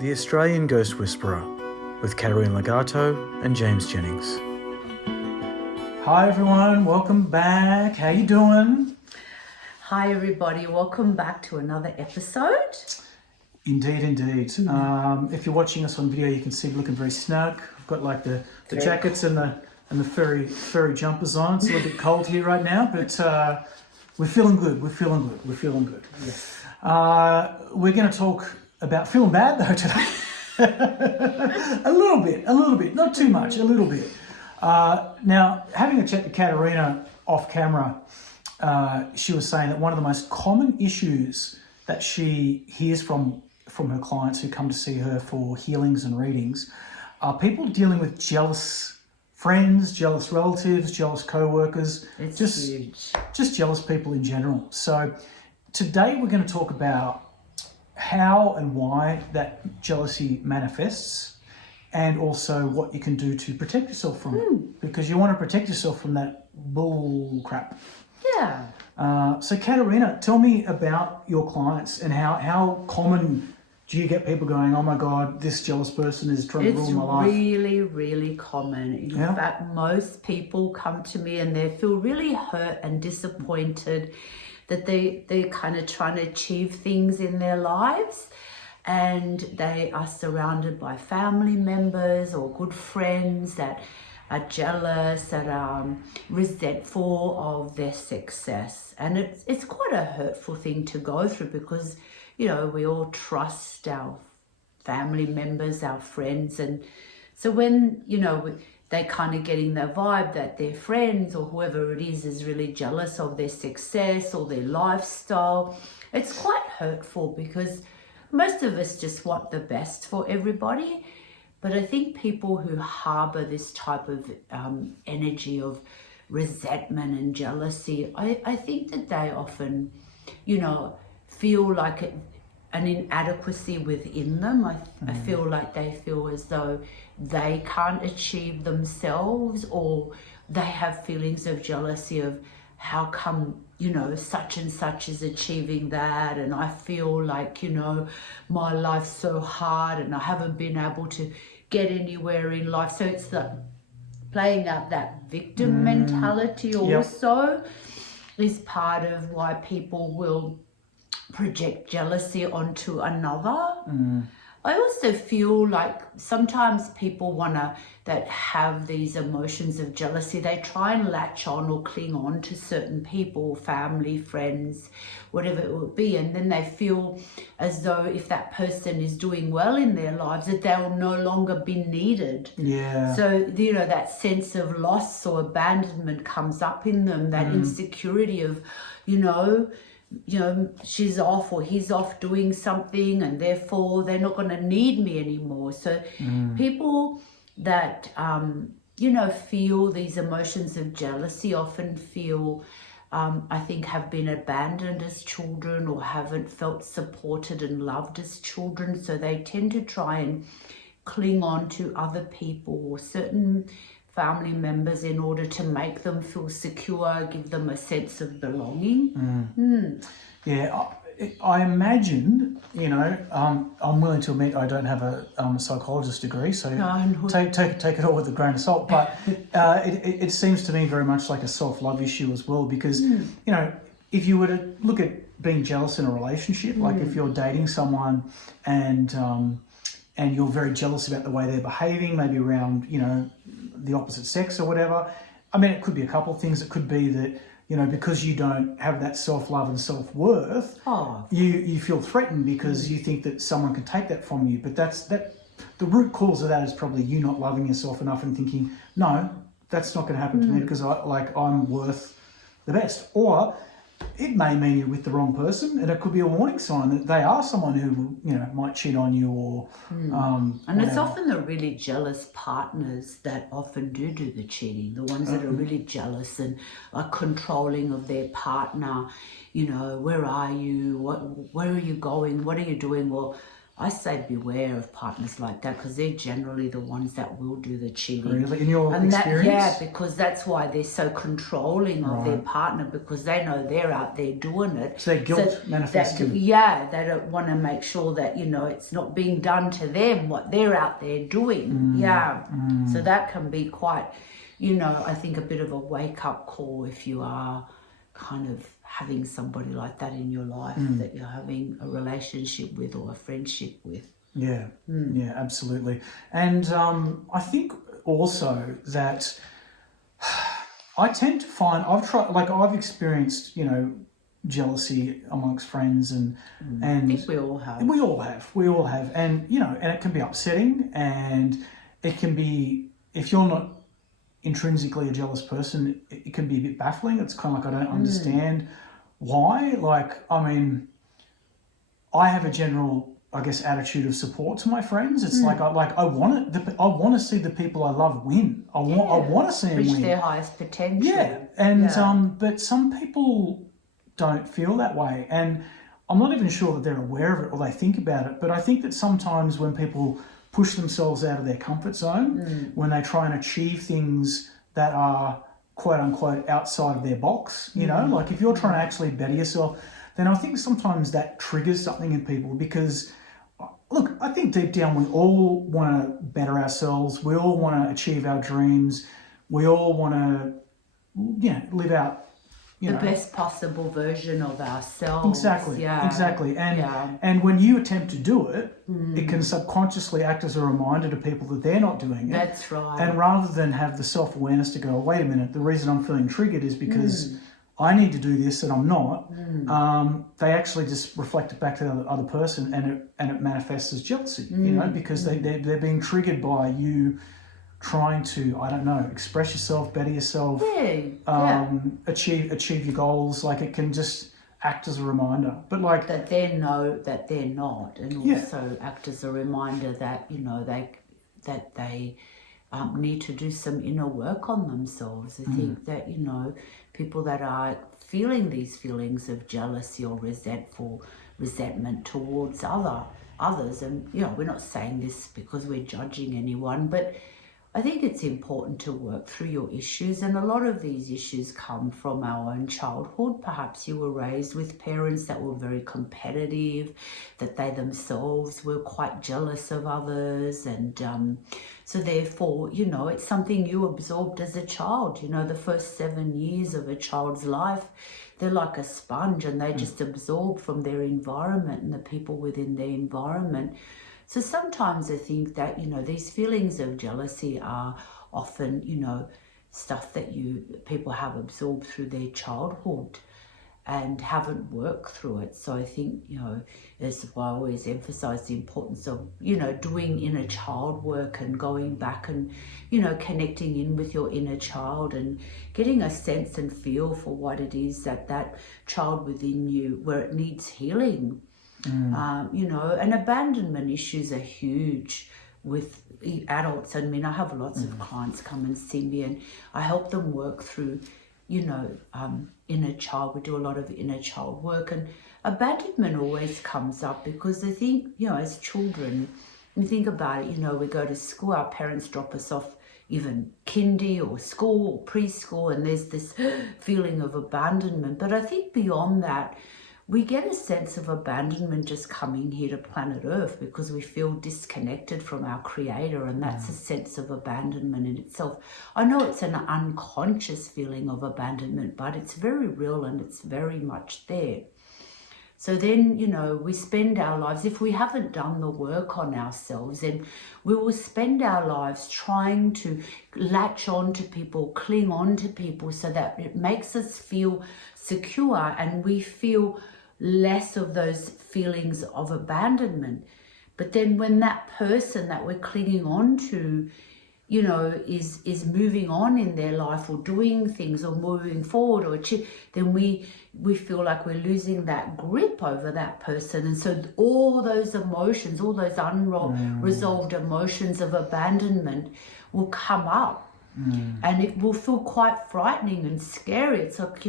The Australian Ghost Whisperer with Caterina and James Jennings. Hi everyone, welcome back. How you doing? Hi everybody, welcome back to another episode. Indeed. If you're watching us on video, you can see we're looking very snug. We've got like the jackets and the furry jumpers on. It's a little bit cold here right now, but we're feeling good. Yes. We're going to talk about feeling bad though today. a little bit, not too much, a little bit. Now, having a chat to Caterina off camera, she was saying that one of the most common issues that she hears from her clients who come to see her for healings and readings are people dealing with jealous friends, jealous relatives, jealous co-workers, just jealous people in general. So today we're going to talk about how and why that jealousy manifests, and also what you can do to protect yourself from it, because you want to protect yourself from that bull crap. Yeah. So Caterina, tell me about your clients and how common do you get people going, oh my God, this jealous person is trying to rule my life? It's really common. In fact, most people come to me and they feel really hurt and disappointed that they're kind of trying to achieve things in their lives, and they are surrounded by family members or good friends that are jealous, that are resentful of their success. And it's quite a hurtful thing to go through, because, you know, we all trust our family members, our friends. And so when, you know, they kind of getting the vibe that their friends or whoever it is really jealous of their success or their lifestyle, it's quite hurtful, because most of us just want the best for everybody. But I think people who harbor this type of energy of resentment and jealousy, I think that they often, you know, feel like an inadequacy within them. I feel like they feel as though they can't achieve themselves, or they have feelings of jealousy of how come, you know, such and such is achieving that, and I feel like, you know, my life's so hard and I haven't been able to get anywhere in life. So it's the playing out that victim mentality also is part of why people will project jealousy onto another. I also feel like sometimes people that have these emotions of jealousy, they try and latch on or cling on to certain people, family, friends, whatever it would be, and then they feel as though if that person is doing well in their lives, that they'll no longer be needed. Yeah. So, you know, that sense of loss or abandonment comes up in them, that insecurity of, you know, she's off or he's off doing something, and therefore they're not going to need me anymore. So people that, you know, feel these emotions of jealousy often feel, I think, have been abandoned as children or haven't felt supported and loved as children. So they tend to try and cling on to other people or certain family members in order to make them feel secure, give them a sense of belonging. Yeah, I imagine, you know, I'm willing to admit I don't have a psychologist degree, so take it all with a grain of salt. But it seems to me very much like a self-love issue as well, because, you know, if you were to look at being jealous in a relationship, like if you're dating someone and you're very jealous about the way they're behaving, maybe around, you know, the opposite sex or whatever. I mean, it could be a couple of things. It could be that, you know, because you don't have that self-love and self-worth, you feel threatened because you think that someone can take that from you. But the root cause of that is probably you not loving yourself enough and thinking, no, that's not going to happen to me, because I'm worth the best. Or it may mean you're with the wrong person, and it could be a warning sign that they are someone who, you know, might cheat on you or and whatever. It's often the really jealous partners that often do the cheating, the ones that are really jealous and are controlling of their partner. You know, where are you? Where are you going? What are you doing? Well, I say beware of partners like that, because they're generally the ones that will do the cheating. Really? In your experience? Yeah, because that's why they're so controlling of their partner, because they know they're out there doing it. So their guilt manifesting. They don't want to make sure that, it's not being done to them, what they're out there doing. So that can be quite, I think a bit of a wake-up call if you are kind of having somebody like that in your life that you're having a relationship with or a friendship with. Yeah, absolutely. And I think also that I tend to find, I've experienced, jealousy amongst friends and I think we all have. We all have. And, and it can be upsetting, and it can be, if you're not intrinsically a jealous person, it can be a bit baffling. It's kind of like, I don't understand why. I have a general, I guess, attitude of support to my friends. It's I want to see the people I love win. I want to see them reach win. their highest potential. Yeah, and but some people don't feel that way, and I'm not even sure that they're aware of it or they think about it. But I think that sometimes when people push themselves out of their comfort zone, when they try and achieve things that are quote unquote outside of their box, like if you're trying to actually better yourself, then I think sometimes that triggers something in people, because look, I think deep down we all want to better ourselves. We all want to achieve our dreams. We all want to, live out the best possible version of ourselves. Exactly. And when you attempt to do it, it can subconsciously act as a reminder to people that they're not doing it. That's right. And rather than have the self-awareness to go, wait a minute, the reason I'm feeling triggered is because I need to do this and I'm not, they actually just reflect it back to the other person, and it manifests as jealousy, because they're being triggered by you trying to, I don't know, express yourself, better yourself, achieve your goals. Like, it can just act as a reminder, but like that they know that they're not, and also act as a reminder that they need to do some inner work on themselves. I think that people that are feeling these feelings of jealousy or resentment towards others, and we're not saying this because we're judging anyone, but I think it's important to work through your issues, and a lot of these issues come from our own childhood. Perhaps you were raised with parents that were very competitive, that they themselves were quite jealous of others, and so therefore, it's something you absorbed as a child. The first 7 years of a child's life, they're like a sponge, and they just absorb from their environment and the people within their environment. So sometimes I think that, these feelings of jealousy are often, stuff that people have absorbed through their childhood and haven't worked through it. So I think, that's why I always emphasize the importance of, doing inner child work and going back and, connecting in with your inner child and getting a sense and feel for what it is that child within you, where it needs healing. And abandonment issues are huge with adults. I mean, I have lots of clients come and see me, and I help them work through, inner child. We do a lot of inner child work, and abandonment always comes up because I think, as children, you think about it, we go to school, our parents drop us off, even kindy or school or preschool, and there's this feeling of abandonment. But I think beyond that, we get a sense of abandonment just coming here to planet Earth because we feel disconnected from our Creator, and that's a sense of abandonment in itself. I know it's an unconscious feeling of abandonment, but it's very real and it's very much there. So then, we spend our lives, if we haven't done the work on ourselves, then we will spend our lives trying to latch on to people, cling on to people, so that it makes us feel secure and we feel less of those feelings of abandonment. But then when that person that we're clinging on to, is moving on in their life or doing things or moving forward, then we feel like we're losing that grip over that person. And so all those emotions, all those unresolved emotions of abandonment will come up, and it will feel quite frightening and scary. It's like,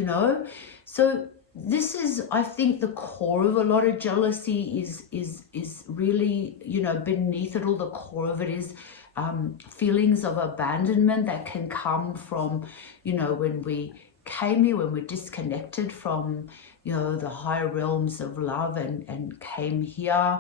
so this is, I think, the core of a lot of jealousy is really, you know, beneath it all, the core of it is feelings of abandonment that can come from, you know, when we came here, when we're disconnected from, you know, the higher realms of love and came here.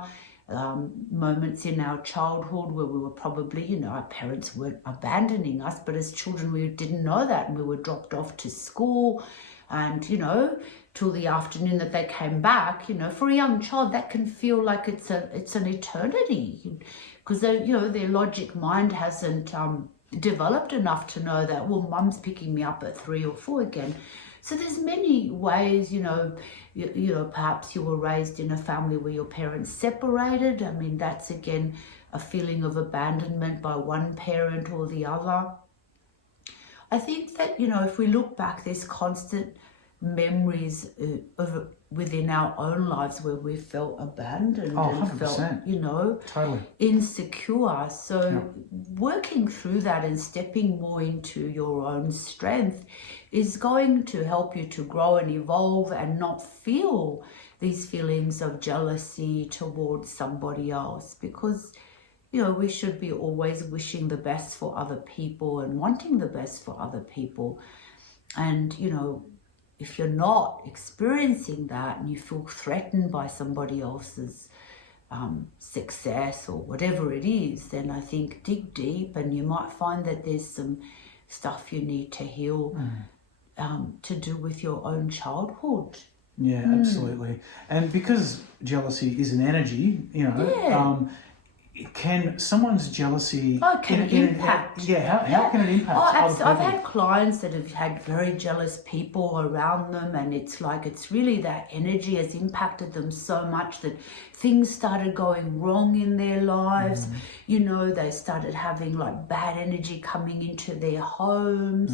Moments in our childhood where we were probably, you know, our parents weren't abandoning us, but as children we didn't know that, and we were dropped off to school, and, you know, till the afternoon that they came back. You know, for a young child that can feel like it's an eternity, because you know, their logic mind hasn't developed enough to know that, well, mum's picking me up at 3 or 4 again. So there's many ways, you know, you know, perhaps you were raised in a family where your parents separated. I mean, that's again a feeling of abandonment by one parent or the other. I think that, you know, if we look back, there's constant memories of within our own lives where we felt abandoned and felt, you know, insecure. So working through that and stepping more into your own strength is going to help you to grow and evolve and not feel these feelings of jealousy towards somebody else, because, you know, we should be always wishing the best for other people and wanting the best for other people. And, you know, if you're not experiencing that and you feel threatened by somebody else's success or whatever it is, then I think dig deep and you might find that there's some stuff you need to heal to do with your own childhood. Yeah, absolutely. And because jealousy is an energy, you know, can someone's jealousy impact? How can it impact other people? I've had clients that have had very jealous people around them, and it's like, it's really that energy has impacted them so much that things started going wrong in their lives. You know, they started having like bad energy coming into their homes.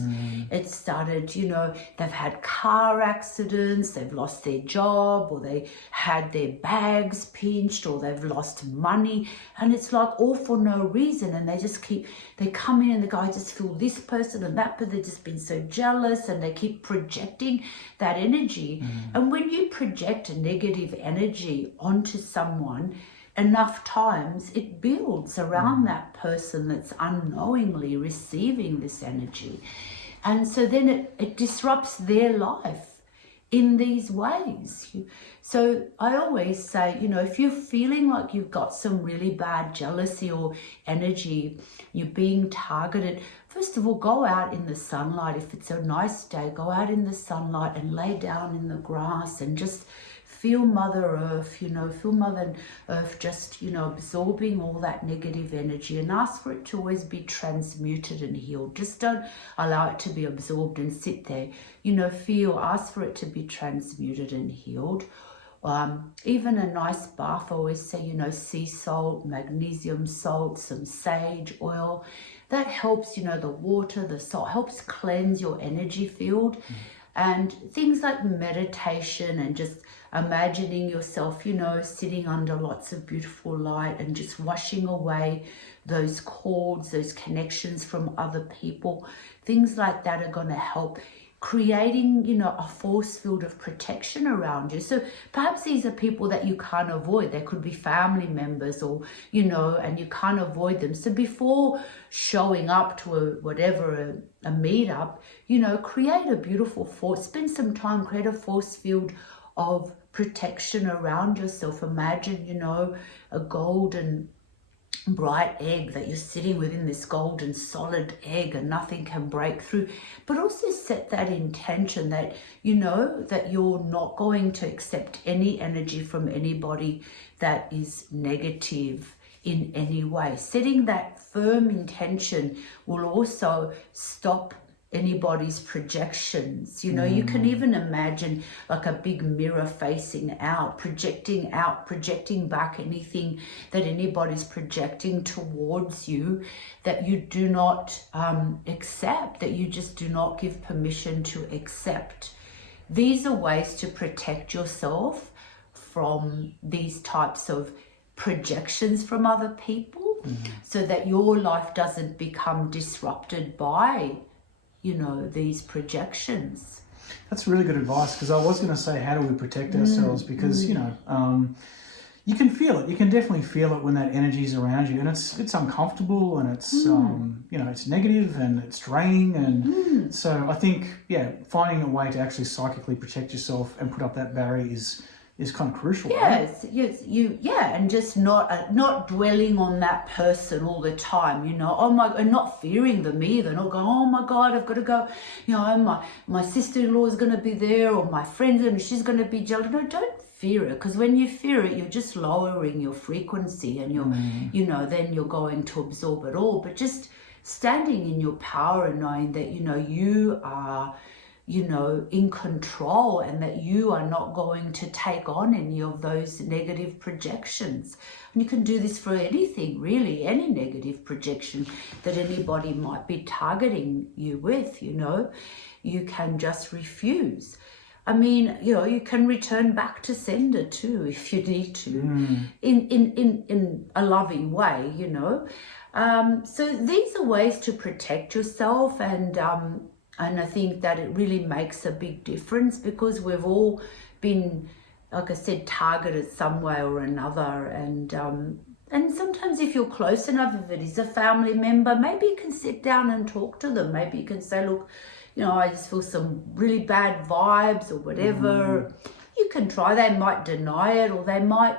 It started, you know, they've had car accidents, they've lost their job, or they had their bags pinched, or they've lost money, and it's like all for no reason. And they come in and they go, I just feel this person and that, but they've just been so jealous, and they keep projecting that energy. And when you project a negative energy onto someone enough times, it builds around that person that's unknowingly receiving this energy. And so then it disrupts their life in these ways. So I always say, you know, if you're feeling like you've got some really bad jealousy or energy, you're being targeted, first of all, go out in the sunlight. If it's a nice day, go out in the sunlight and lay down in the grass and just feel Mother Earth, you know, feel Mother Earth just, you know, absorbing all that negative energy, and ask for it to always be transmuted and healed. Just don't allow it to be absorbed and sit there. You know, ask for it to be transmuted and healed. Even a nice bath, I always say, you know, sea salt, magnesium salt, some sage oil. That helps, you know, the water, the salt, helps cleanse your energy field. And things like meditation and just imagining yourself, you know, sitting under lots of beautiful light and just washing away those cords, those connections from other people. Things like that are going to help creating, you know, a force field of protection around you. So perhaps these are people that you can't avoid. They could be family members, or, you know, and you can't avoid them. So before showing up to a meetup, you know, create a beautiful force, spend some time, create a force field of protection around yourself. Imagine, you know, a golden bright egg that you're sitting within, this golden solid egg, and nothing can break through. But also set that intention that, you know, that you're not going to accept any energy from anybody that is negative in any way. Setting that firm intention will also stop anybody's projections. You know, you can even imagine like a big mirror facing out, projecting back anything that anybody's projecting towards you that you do not accept, that you just do not give permission to accept. These are ways to protect yourself from these types of projections from other people, so that your life doesn't become disrupted by, you know, these projections. That's really good advice, because I was going to say, how do we protect ourselves? Because, you can feel it. You can definitely feel it when that energy is around you, and it's uncomfortable, and it's it's negative and it's draining, and so I think finding a way to actually psychically protect yourself and put up that barrier is kind of crucial. Yes, and just not dwelling on that person all the time, and not fearing them either, not going, oh my God, I've got to go, my sister-in-law is going to be there, or my friend, and she's going to be jealous. No, don't fear it, because when you fear it, you're just lowering your frequency, and then you're going to absorb it all. But just standing in your power and knowing that, you are, in control, and that you are not going to take on any of those negative projections. And you can do this for anything, really, any negative projection that anybody might be targeting you with, you can just refuse. I mean, you can return back to sender too, if you need to, in a loving way, So these are ways to protect yourself, and I think that it really makes a big difference, because we've all been, like I said, targeted some way or another, and sometimes if you're close enough, if it is a family member, maybe you can sit down and talk to them. Maybe you can say, look, I just feel some really bad vibes or whatever. You can try. They might deny it, or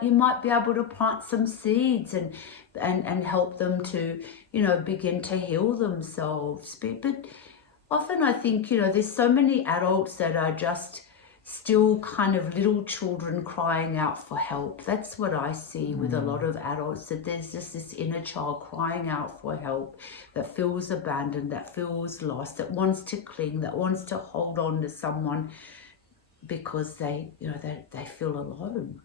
you might be able to plant some seeds and help them to, begin to heal themselves. But often I think, there's so many adults that are just still kind of little children crying out for help. That's what I see with a lot of adults, that there's just this inner child crying out for help, that feels abandoned, that feels lost, that wants to cling, that wants to hold on to someone because they feel alone.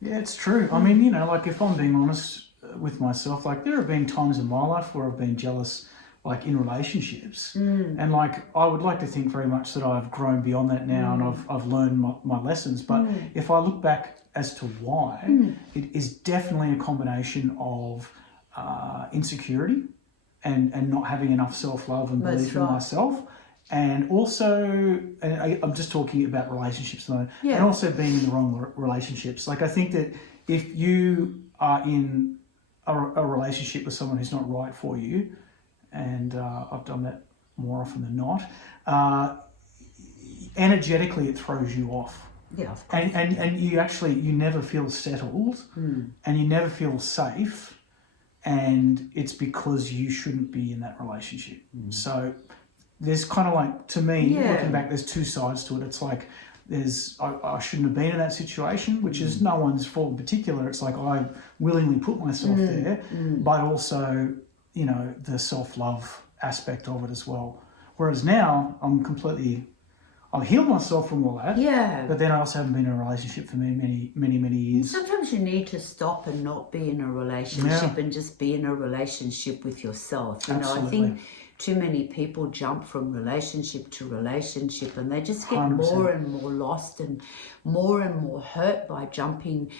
Yeah, it's true. I mean, like, if I'm being honest with myself, like, there have been times in my life where I've been jealous, like, in relationships, and like, I would like to think very much that I've grown beyond that now, and I've learned my lessons. But if I look back as to why, it is definitely a combination of insecurity and not having enough self-love and belief in myself, and also, and I'm just talking about relationships though, and also being in the wrong relationships. Like, I think that if you are in a relationship with someone who's not right for you, and I've done that more often than not, energetically it throws you off. Yeah, of course. And you never feel settled, and you never feel safe, and it's because you shouldn't be in that relationship. So there's kind of like, to me, looking back, there's two sides to it. It's like, I shouldn't have been in that situation, which is no one's fault in particular. It's like, I willingly put myself there, but also, the self-love aspect of it as well. Whereas now I've healed myself from all that. Yeah. But then I also haven't been in a relationship for many years. Sometimes you need to stop and not be in a relationship and just be in a relationship with yourself. I think too many people jump from relationship to relationship, and they just get 100%. More and more lost and more hurt by jumping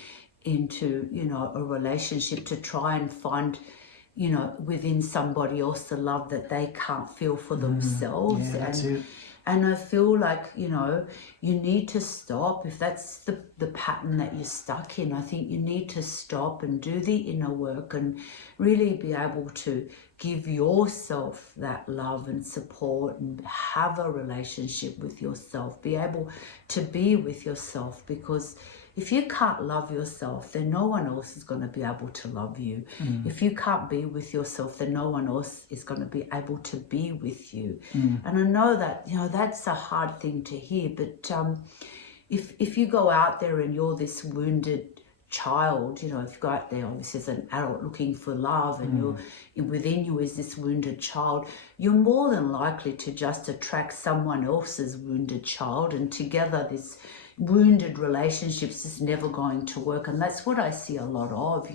into, a relationship to try and find, within somebody else the love that they can't feel for themselves. Yeah, that's it. And I feel like, you need to stop. If that's the pattern that you're stuck in, I think you need to stop and do the inner work and really be able to give yourself that love and support and have a relationship with yourself. Be able to be with yourself, because if you can't love yourself, then no one else is going to be able to love you. If you can't be with yourself, then no one else is going to be able to be with you. And I know that, that's a hard thing to hear, but if you go out there and you're this wounded child, if you go out there, obviously as an adult looking for love, and within you is this wounded child, you're more than likely to just attract someone else's wounded child, and together this wounded relationships is never going to work. And that's what I see a lot of,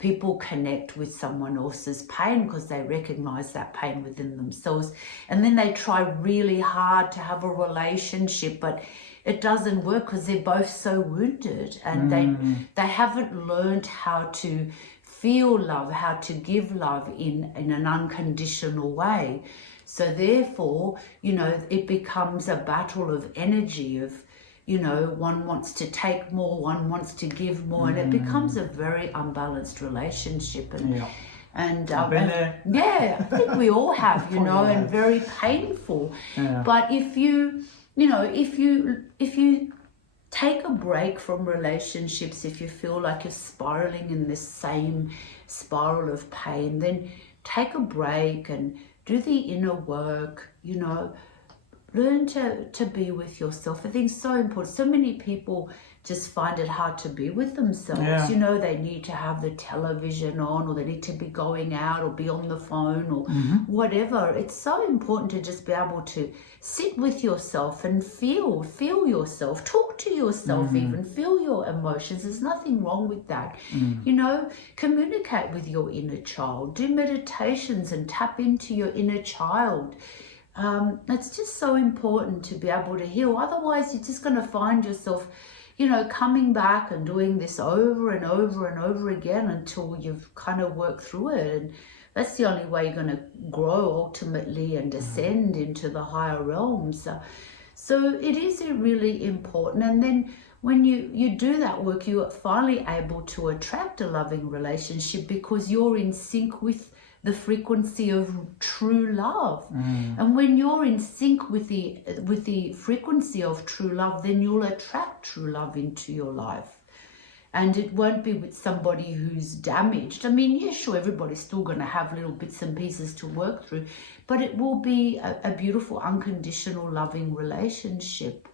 people connect with someone else's pain because they recognize that pain within themselves, and then they try really hard to have a relationship, but it doesn't work because they're both so wounded, and they haven't learned how to feel love, how to give love in an unconditional way. So therefore, it becomes a battle of energy of, one wants to take more, one wants to give more, and it becomes a very unbalanced relationship. And I've been there. Yeah, I think we all have, and very painful. Yeah. But if you take a break from relationships, if you feel like you're spiraling in this same spiral of pain, then take a break and do the inner work, learn to be with yourself. I think it's so important. So many people just find it hard to be with themselves. Yeah. They need to have the television on, or they need to be going out or be on the phone or whatever. It's so important to just be able to sit with yourself and feel yourself, talk to yourself, even feel your emotions. There's nothing wrong with that. Communicate with your inner child, do meditations and tap into your inner child. It's just so important to be able to heal. Otherwise, you're just going to find yourself, coming back and doing this over and over and over again until you've kind of worked through it. And that's the only way you're going to grow ultimately and ascend into the higher realms. So it is really important. And then when you do that work, you are finally able to attract a loving relationship because you're in sync with the frequency of true love. And when you're in sync with the frequency of true love, then you'll attract true love into your life. And it won't be with somebody who's damaged. I mean, yeah, sure, everybody's still going to have little bits and pieces to work through, but it will be a beautiful, unconditional, loving relationship.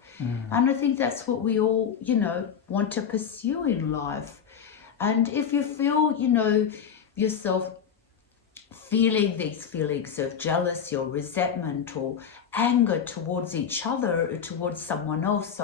And I think that's what we all, want to pursue in life. And if you feel, yourself feeling these feelings of jealousy or resentment or anger towards each other, or towards someone else,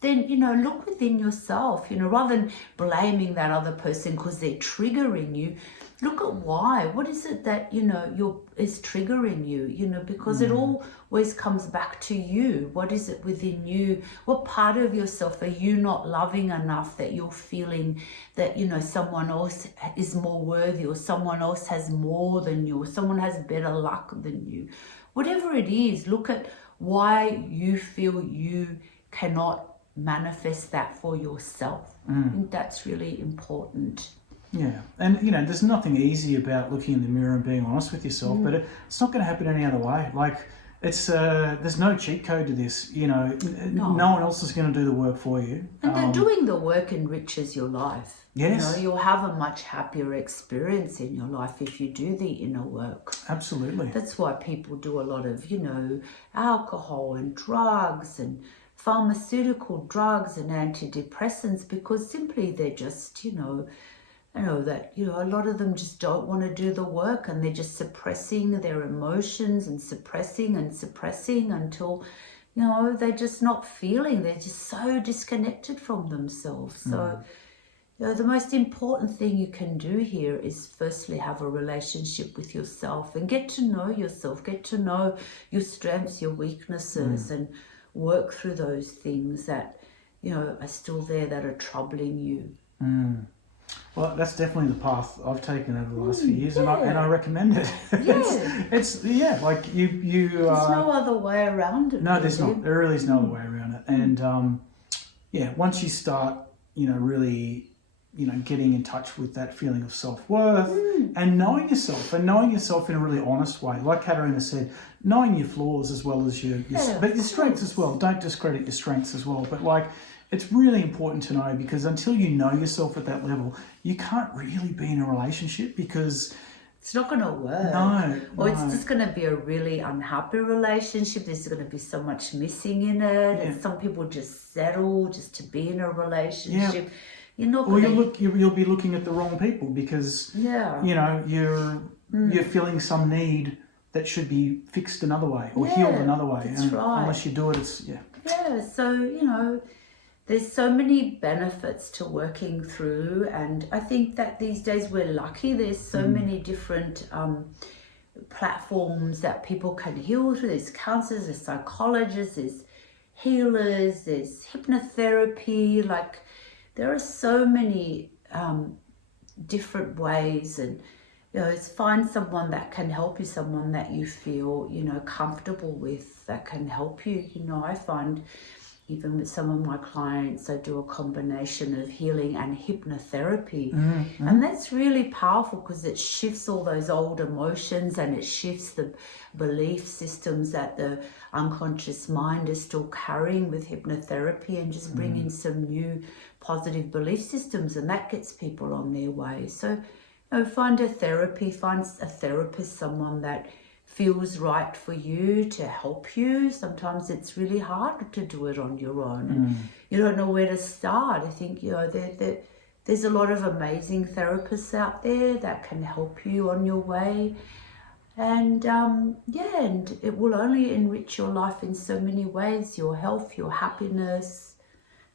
then, look within yourself, rather than blaming that other person because they're triggering you. Look at why. What is it that, is triggering you, because it always comes back to you. What is it within you? What part of yourself are you not loving enough that you're feeling that, someone else is more worthy, or someone else has more than you, or someone has better luck than you? Whatever it is, look at why you feel you cannot manifest that for yourself. I think that's really important. Yeah, and there's nothing easy about looking in the mirror and being honest with yourself, but it's not going to happen any other way. Like, it's there's no cheat code to this. No one else is going to do the work for you. And doing the work enriches your life. Yes, you'll have a much happier experience in your life if you do the inner work. Absolutely. That's why people do a lot of alcohol and drugs and pharmaceutical drugs and antidepressants, because simply they're just that a lot of them just don't want to do the work, and they're just suppressing their emotions and suppressing until they're just not feeling. They're just so disconnected from themselves. So the most important thing you can do here is firstly have a relationship with yourself and get to know yourself, get to know your strengths, your weaknesses, and work through those things that are still there, that are troubling you. Well, that's definitely the path I've taken over the last few years, and I recommend it. It's like you. There's no other way around it. No, there's not. There really is no other way around it. And once you start, really, getting in touch with that feeling of self-worth and knowing yourself in a really honest way, like Caterina said, knowing your flaws as well as but your strengths as well. Don't discredit your strengths as well. But it's really important to know, because until you know yourself at that level, you can't really be in a relationship, because it's not going to work. No. It's just going to be a really unhappy relationship. There's going to be so much missing in it. And some people just settle just to be in a relationship. You're not going you'll be looking at the wrong people, because you're feeling some need that should be fixed another way or healed another way. That's right. Unless you do it, it's so there's so many benefits to working through, and I think that these days we're lucky. There's so many different platforms that people can heal through. There's counselors, there's psychologists, there's healers, there's hypnotherapy. Like, there are so many different ways, and it's find someone that can help you, someone that you feel, comfortable with, that can help you. I find even with some of my clients, I do a combination of healing and hypnotherapy. And that's really powerful because it shifts all those old emotions and it shifts the belief systems that the unconscious mind is still carrying with hypnotherapy, and just bringing some new positive belief systems, and that gets people on their way. So, find a therapist, someone that feels right for you to help you. Sometimes it's really hard to do it on your own. You don't know where to start. I think, there's a lot of amazing therapists out there that can help you on your way. And and it will only enrich your life in so many ways, your health, your happiness,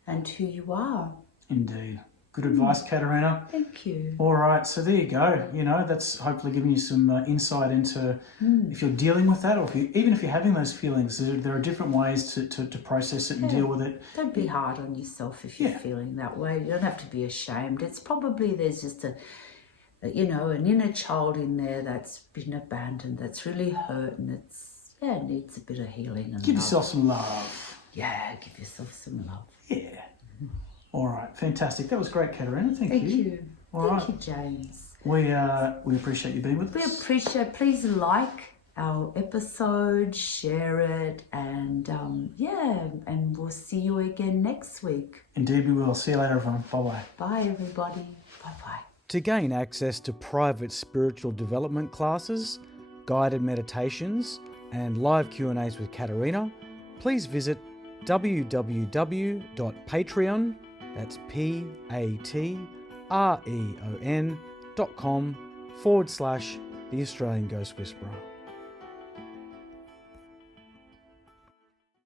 and who you are. Indeed. Good advice, Caterina. Thank you. All right, so there you go. That's hopefully giving you some insight into if you're dealing with that, or even if you're having those feelings, there are different ways to process it and deal with it. Don't be hard on yourself if you're feeling that way. You don't have to be ashamed. It's probably there's just an inner child in there that's been abandoned, that's really hurt, and it needs a bit of healing. And give yourself some love. Yeah, give yourself some love. Yeah. All right, fantastic. That was great, Caterina. Thank you. Thank you, James. We appreciate you being with us. We appreciate. Please like our episode, share it, and and we'll see you again next week. Indeed, we will. See you later, everyone. Bye-bye. Bye, everybody. Bye-bye. To gain access to private spiritual development classes, guided meditations, and live Q&As with Caterina, please visit www.patreon.com. That's patreon.com/The Australian Ghost Whisperer.